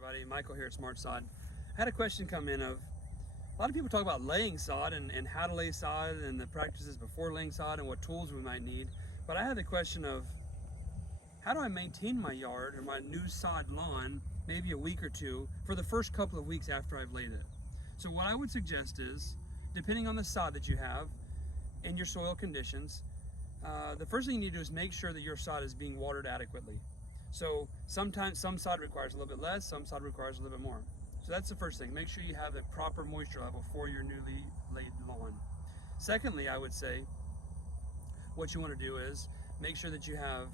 Everybody, Michael here at Smart Sod. I had a question come in of, a lot of people talk about laying sod and how to lay sod and the practices before laying sod and what tools we might need. But I had the question of, how do I maintain my yard or my new sod lawn, maybe a week or two, for the first couple of weeks after I've laid it? So what I would suggest is, depending on the sod that you have and your soil conditions, the first thing you need to do is make sure that your sod is being watered adequately. So sometimes some sod requires a little bit less, some sod requires a little bit more. So that's the first thing. Make sure you have the proper moisture level for your newly laid lawn. Secondly, I would say what you want to do is make sure that you have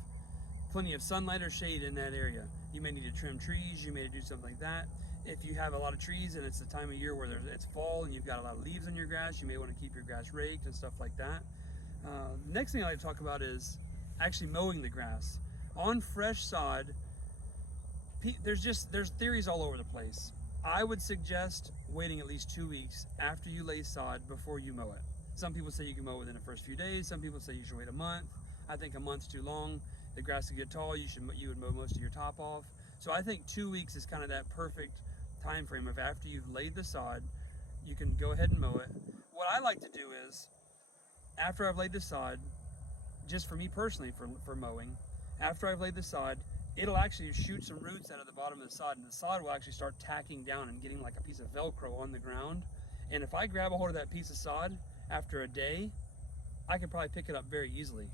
plenty of sunlight or shade in that area. You may need to trim trees, you may do something like that. If you have a lot of trees and it's the time of year where it's fall and you've got a lot of leaves on your grass, you may want to keep your grass raked and stuff like that. Next thing I like to talk about is actually mowing the grass. On fresh sod, there's theories all over the place. I would suggest waiting at least 2 weeks after you lay sod before you mow it. Some people say you can mow within the first few days. Some people say you should wait a month. I think a month's too long. The grass will get tall. You would mow most of your top off. So I think 2 weeks is kind of that perfect time frame of after you've laid the sod, you can go ahead and mow it. What I like to do is, after I've laid the sod, just for me personally for mowing, after I've laid the sod, it'll actually shoot some roots out of the bottom of the sod, and the sod will actually start tacking down and getting like a piece of Velcro on the ground. And if I grab a hold of that piece of sod after a day, I can probably pick it up very easily.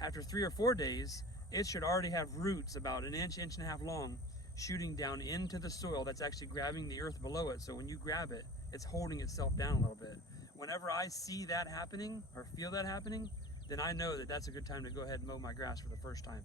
After 3 or 4 days, it should already have roots about an inch, inch and a half long, shooting down into the soil that's actually grabbing the earth below it. So when you grab it, it's holding itself down a little bit. Whenever I see that happening or feel that happening, then I know that that's a good time to go ahead and mow my grass for the first time.